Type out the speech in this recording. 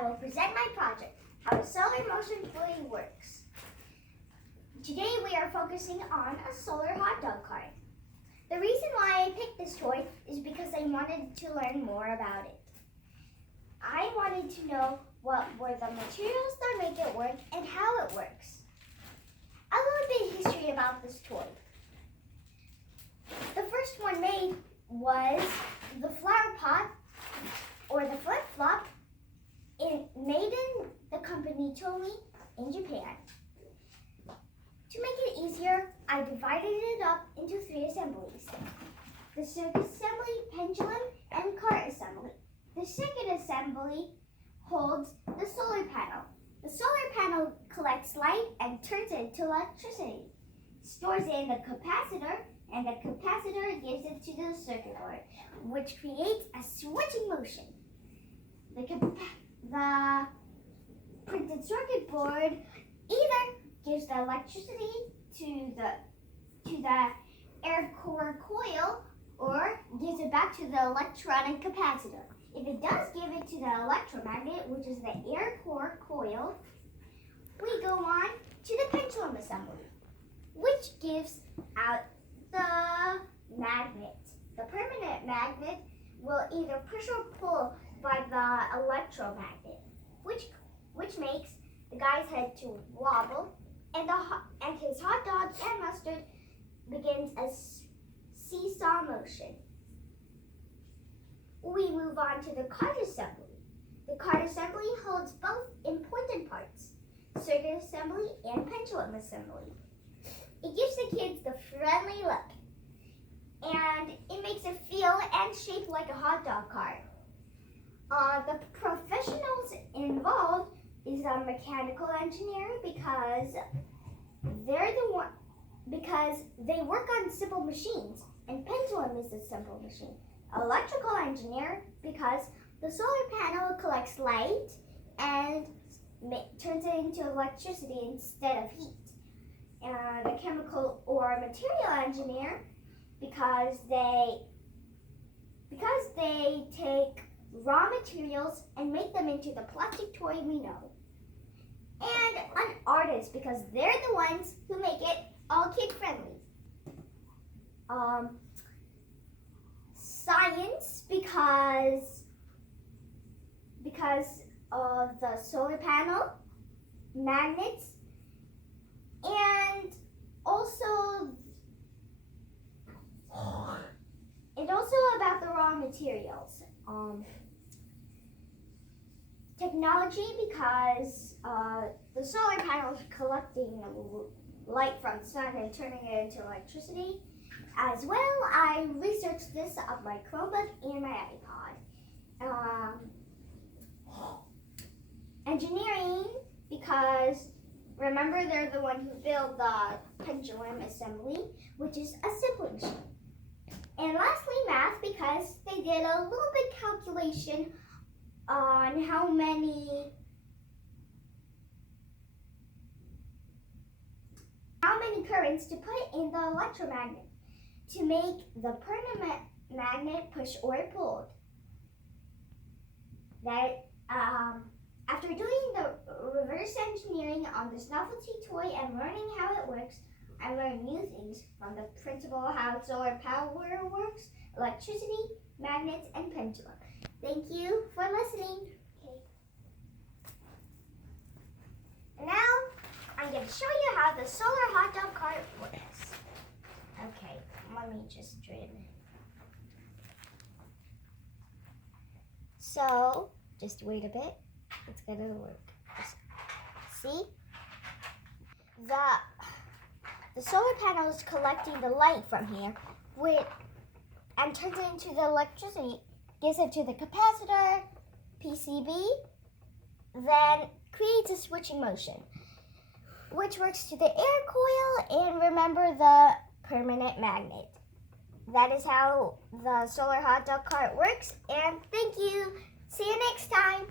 I will present my project, how a solar motion toy works. Today we are focusing on a solar hot dog cart. The reason why I picked this toy is because I wanted to learn more about it. I wanted to know what were the materials that make it work and how it works. A little bit of history about this toy. The first one made was the flower pot or the flip-flop made in the company Tomy in Japan. To make it easier, I divided it up into 3 assemblies. The circuit assembly, pendulum, and cart assembly. The second assembly holds the solar panel. The solar panel collects light and turns it into electricity, stores it in the capacitor, and the capacitor gives it to the circuit board, which creates a switching motion. The printed circuit board either gives the electricity to the air core coil or gives it back to the electronic capacitor. If it does give it to the electromagnet, which is the air core coil, we go on to the pendulum assembly, which gives out the magnet. The permanent magnet will either push or pull by the electromagnet, which makes the guy's head to wobble, and his hot dog and mustard begins a seesaw motion. We move on to the cart assembly. The cart assembly holds both important parts, circuit assembly and pendulum assembly. It gives the kids the friendly look, and it makes it feel and shape like a hot dog cart. The professionals involved is a mechanical engineer because they work on simple machines, and pendulum is a simple machine. Electrical engineer because the solar panel collects light and turns it into electricity instead of heat. The chemical or material engineer because they take raw materials and make them into the plastic toy we know. And an artist because they're the ones who make it all kid friendly. Science because of the solar panel, magnets, and also about the raw materials. Technology because the solar panel is collecting light from the sun and turning it into electricity. As well, I researched this on my Chromebook and my iPod. Engineering because remember they're the one who built the pendulum assembly, which is a simple machine. And lastly, math because they did a little bit calculation on how many currents to put in the electromagnet to make the permanent magnet push or pull. After doing the reverse engineering on this novelty toy and learning how it works, I learned new things from the principle how solar power works, electricity, magnets, and pendulum. Thank you for listening. Okay. And now I'm going to show you how the solar hot dog cart works. Okay, let me just trim. So, just wait a bit. It's going to work. See? The solar panel is collecting the light from here and turns it into the electricity, gives it to the capacitor, PCB, then creates a switching motion, which works to the air coil and remember the permanent magnet. That is how the solar hot dog cart works, and thank you. See you next time.